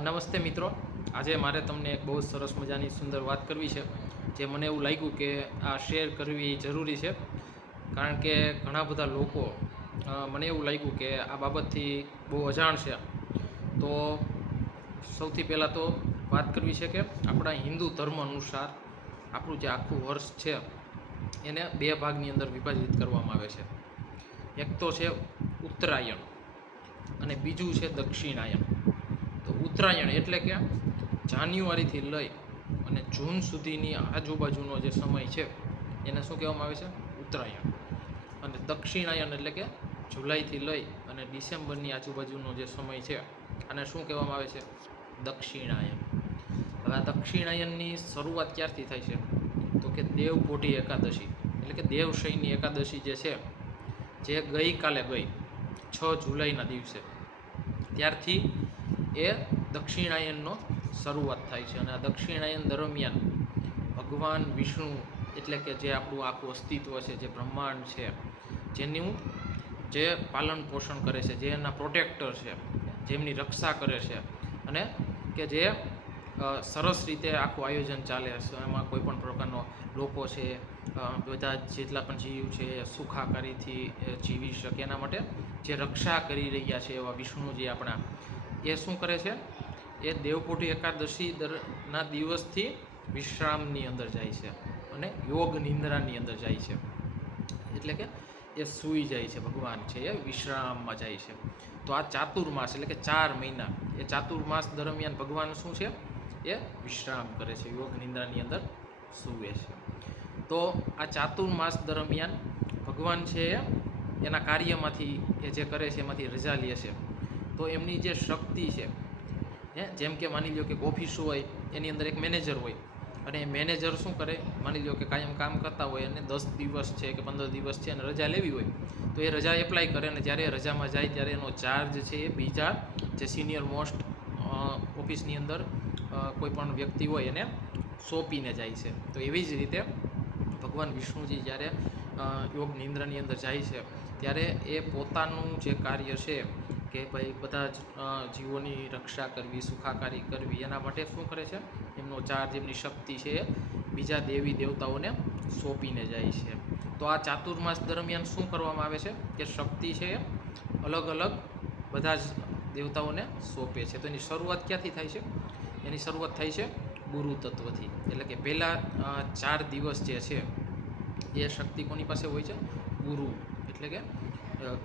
નમસ્તે મિત્રો. આજે મારે તમને એક બહુ સરસ મજાની સુંદર વાત કરવી છે, જે મને એવું લાગ્યું કે આ શેર કરવી જરૂરી છે. કારણ કે ઘણા બધા લોકો મને એવું લાગ્યું કે આ બાબતથી બહુ અજાણ છે. તો સૌથી પહેલાં તો વાત કરવી છે કે આપણા હિન્દુ ધર્મ અનુસાર આપણું જે આખું વર્ષ છે એને બે ભાગની અંદર વિભાજિત કરવામાં આવે છે. એક તો છે ઉત્તરાયણ અને બીજું છે દક્ષિણાયન. તો ઉત્તરાયણ એટલે કે જાન્યુઆરીથી લઈ અને જૂન સુધીની આજુબાજુનો જે સમય છે એને શું કહેવામાં આવે છે? ઉત્તરાયણ. અને દક્ષિણાયન એટલે કે જુલાઈથી લઈ અને ડિસેમ્બરની આજુબાજુનો જે સમય છે આને શું કહેવામાં આવે છે? દક્ષિણાયન. હવે આ દક્ષિણાયનની શરૂઆત ક્યારથી થાય છે? તો કે દેવપોઢી એકાદશી એટલે કે દેવશયની એકાદશી જે છે, જે ગઈકાલે ગઈ 6 જુલાઈના દિવસે, ત્યારથી એ દક્ષિણાયનનો શરૂઆત થાય છે. અને આ દક્ષિણાયન દરમિયાન ભગવાન વિષ્ણુ એટલે કે જે આપણું આખું અસ્તિત્વ છે, જે બ્રહ્માંડ છે, જેનું જે પાલન પોષણ કરે છે, જે એના પ્રોટેક્ટર છે, જેમની રક્ષા કરે છે, અને કે જે સરસ રીતે આખું આયોજન ચાલે છે, એમાં કોઈ પણ પ્રકારનો લોકો છે, બધા જેટલા પણ જીવ છે સુખાકારીથી જીવી શકે એના માટે જે રક્ષા કરી રહ્યા છે એવા વિષ્ણુજી આપણા, એ શું કરે છે? એ દેવપોઢી એકાદશી ના દિવસથી વિશ્રામની અંદર જાય છે અને યોગ નિંદ્રાની અંદર જાય છે. એટલે કે એ સૂઈ જાય છે, ભગવાન છે એ વિશ્રામમાં જાય છે. તો આ ચાતુર્માસ એટલે કે 4 મહિના, એ ચાતુર્માસ દરમિયાન ભગવાન શું છે? એ વિશ્રામ કરે છે, યોગ નિંદ્રાની અંદર સૂવે છે. તો આ ચાતુર્માસ દરમિયાન ભગવાન છે એના કાર્યમાંથી એ જે કરે છે એમાંથી રજા લે છે. તો એમની જે શક્તિ છે, જેમ કે માની લો કે ઓફિસ હોય, એની અંદર એક મેનેજર હોય, અને એ મેનેજર શું કરે? માની લો કે કાયમ કામ કરતા હોય અને 10 દિવસ છે કે 15 દિવસ છે અને રજા લેવી હોય, તો એ રજા એપ્લાય કરે, અને જ્યારે રજામાં જાય ત્યારે એનો ચાર્જ છે એ બીજા જે સિનિયર મોસ્ટ ઓફિસની અંદર કોઈ પણ વ્યક્તિ હોય એને સોંપીને જાય છે. તો એવી જ રીતે ભગવાન વિષ્ણુજી જ્યારે યોગ નિંદ્રાની અંદર જાય છે, ત્યારે એ પોતાનું જે કાર્ય છે કે ભાઈ બધા જ જીવોની રક્ષા કરવી, સુખાકારી કરવી, એના માટે શું કરે છે? એમનો ચાર્જ, એમની શક્તિ છે એ બીજા દેવી દેવતાઓને સોંપીને જાય છે. તો આ ચાતુર્માસ દરમિયાન શું કરવામાં આવે છે કે શક્તિ છે એ અલગ અલગ બધા જ દેવતાઓને સોંપે છે. તો એની શરૂઆત ક્યાંથી થાય છે? એની શરૂઆત થાય છે ગુરુ તત્વથી. એટલે કે પહેલા 4 દિવસ જે છે એ શક્તિ કોની પાસે હોય છે? ગુરુ. એટલે કે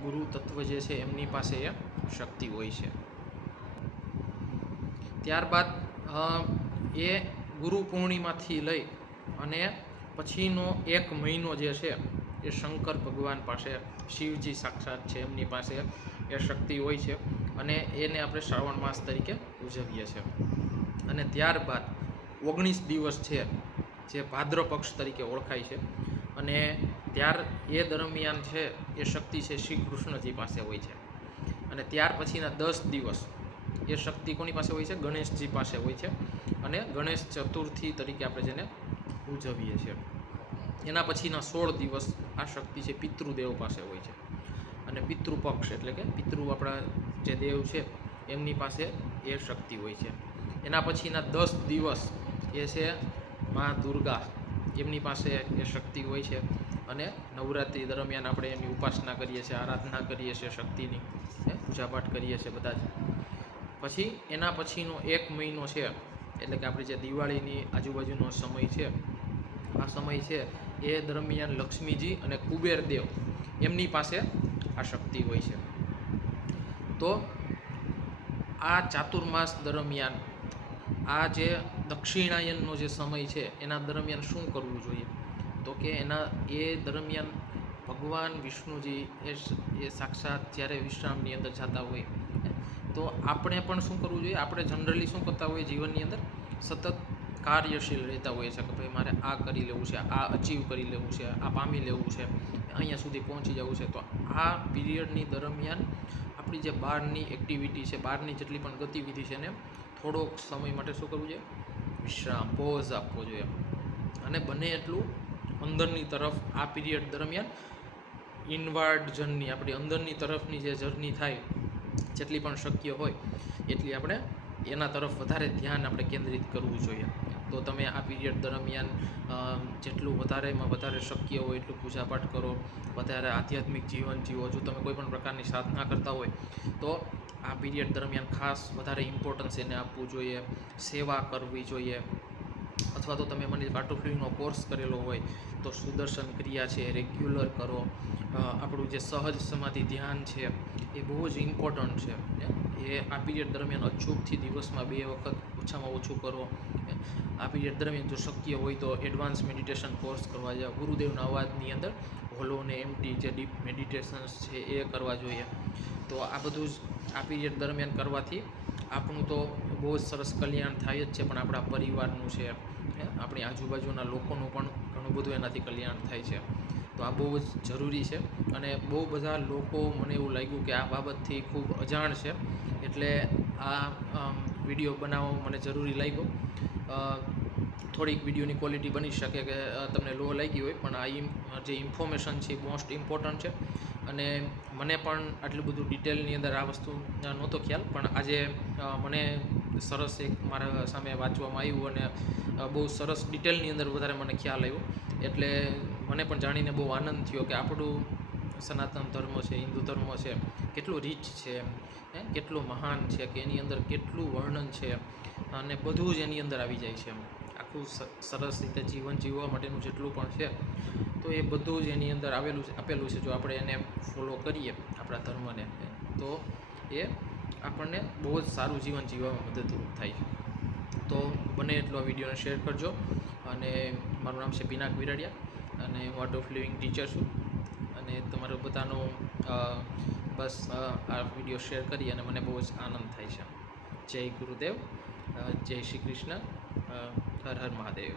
ગુરુ તત્વ જે છે એમની પાસે એ શક્તિ હોય છે. ત્યારબાદ એ ગુરુ પૂર્ણિમાથી લઈ અને પછીનો 1 મહિનો જે છે એ શંકર ભગવાન પાસે, શિવજી સાક્ષાત છે એમની પાસે એ શક્તિ હોય છે, અને એને આપણે શ્રાવણ માસ તરીકે ઉજવીએ છીએ. અને ત્યારબાદ 19 દિવસ છે જે ભાદ્ર પક્ષ તરીકે ઓળખાય છે, અને એ દરમિયાન છે એ શક્તિ છે શ્રી કૃષ્ણજી પાસે હોય છે. અને ત્યાર પછીના 10 દિવસ એ શક્તિ કોની પાસે હોય છે? ગણેશજી પાસે હોય છે, અને ગણેશ ચતુર્થી તરીકે આપણે જેને ઉજવીએ છીએ. એના પછીના 16 દિવસ આ શક્તિ છે પિતૃદેવ પાસે હોય છે, અને પિતૃપક્ષ એટલે કે પિતૃ આપણા જે દેવ છે એમની પાસે એ શક્તિ હોય છે. એના પછીના 10 દિવસ એ છે મા દુર્ગા, એમની પાસે એ શક્તિ હોય છે, અને નવરાત્રિ દરમિયાન આપણે એમની ઉપાસના કરીએ છીએ, આરાધના કરીએ છીએ શક્તિની, પૂજાપાઠ કરીએ છીએ બધા જ. પછી એના પછીનો 1 મહિનો છે એટલે કે આપણે જે દિવાળીની આજુબાજુનો સમય છે, આ સમય છે એ દરમિયાન લક્ષ્મીજી અને કુબેરદેવ એમની પાસે આ શક્તિ હોય છે. તો આ ચાતુર્માસ દરમિયાન આ જે દક્ષિણાયનનો જે સમય છે એના દરમિયાન શું કરવું જોઈએ? તો કે એ દરમિયાન ભગવાન વિષ્ણુજી એ સાક્ષાત જ્યારે વિશ્રામની અંદર જતા હોય, તો આપણે પણ શું કરવું જોઈએ? આપણે જનરલી શું કરતા હોઈએ જીવનની અંદર? સતત કાર્યશીલ રહેતા હોઈએ છે કે ભાઈ મારે આ કરી લેવું છે, આ અચીવ કરી લેવું છે, આ પામી લેવું છે, અહીંયા સુધી પહોંચી જવું છે. તો આ પીરિયડની દરમિયાન આપણી જે બહારની એક્ટિવિટી છે, બહારની જેટલી પણ ગતિવિધિ છે, એને થોડોક સમય માટે શું કરવું જોઈએ? વિશ્રામ, પોઝ આપવો જોઈએ. અને બને એટલું અંદરની તરફ આ પીરિયડ દરમિયાન ઇનવર્ડ જર્ની, આપણી અંદરની તરફની જે જર્ની થાય, જેટલી પણ શક્ય હોય એટલી આપણે એના તરફ વધારે ધ્યાન આપણે કેન્દ્રિત કરવું જોઈએ. તો તમે આ પીરિયડ દરમિયાન જેટલું વધારેમાં વધારે શક્ય હોય એટલું પૂજાપાઠ કરો, વધારે આધ્યાત્મિક જીવન જીવો. જો તમે કોઈ પણ પ્રકારની સાધના કરતા હોય તો આ પીરિયડ દરમિયાન ખાસ વધારે ઇમ્પોર્ટન્સ એને આપવું જોઈએ, સેવા કરવી જોઈએ. અથવા તો તમે મને કાર્ટોફ્લિંગનો કોર્સ કરેલો હોય તો સુદર્શન ક્રિયા છે રેગ્યુલર કરો. આપણું જે સહજ સમાધિ ધ્યાન છે એ બહુ જ ઇમ્પોર્ટન્ટ છે. એ આ પીરિયડ દરમિયાન અચૂકથી દિવસમાં 2 વખત ઓછામાં ઓછું કરો. આ પીરિયડ દરમિયાન જો શક્ય હોય તો એડવાન્સ મેડિટેશન કોર્સ કરવા જાઓ. ગુરુદેવના અવાજની અંદર હોલો અને એમટી જે ડીપ મેડિટેશન્સ છે એ કરવા જોઈએ. તો આ બધું જ આ પીરિયડ દરમિયાન કરવાથી આપણું તો બહુ જ સરસ કલ્યાણ થાય જ છે, પણ આપણા પરિવારનું છે, આપણી આજુબાજુના લોકોનું પણ ઘણું બધું એનાથી કલ્યાણ થાય છે. તો આ બહુ જ જરૂરી છે. અને બહુ બધા લોકો મને એવું લાગ્યું કે આ બાબતથી ખૂબ અજાણ છે, એટલે આ વિડીયો બનાવવો મને જરૂરી લાગ્યો. થોડીક વિડીયોની ક્વોલિટી બની શકે કે તમને લો લાગી હોય, પણ આ જે ઇન્ફોર્મેશન છે એ મોસ્ટ ઇમ્પોર્ટન્ટ છે. અને મને પણ આટલું બધું ડિટેલની અંદર આ વસ્તુ નહોતો ખ્યાલ, પણ આજે મને સરસ એક મારા સામે વાંચવામાં આવ્યું અને બહુ સરસ ડિટેલની અંદર વધારે મને ખ્યાલ આવ્યો. એટલે મને પણ જાણીને બહુ આનંદ થયો કે આપણું સનાતન ધર્મ છે, હિન્દુ ધર્મ છે, કેટલું રીચ છે, કેટલું મહાન છે, કે એની અંદર કેટલું વર્ણન છે અને બધું જ એની અંદર આવી જાય છે. આખું સરસ રીતે જીવન જીવવા માટેનું જેટલું પણ છે તો એ બધું જ એની અંદર આપેલું છે. જો આપણે એને ફોલો કરીએ આપણા ધર્મને, તો એ આપણને બહુ જ સારું જીવન જીવવામાં મદદરૂપ થાય છે. તો બને એટલો આ વિડીયોને શેર કરજો. અને મારું નામ છે પિનાક વિરાડિયા અને હું આર્ટ ઓફ લિવિંગ ટીચર છું. અને તમારો બધાનો બસ આ વિડીયો શેર કરી અને મને બહુ જ આનંદ થાય છે. જય ગુરુદેવ, જય શ્રી કૃષ્ણ, હર હર મહાદેવ.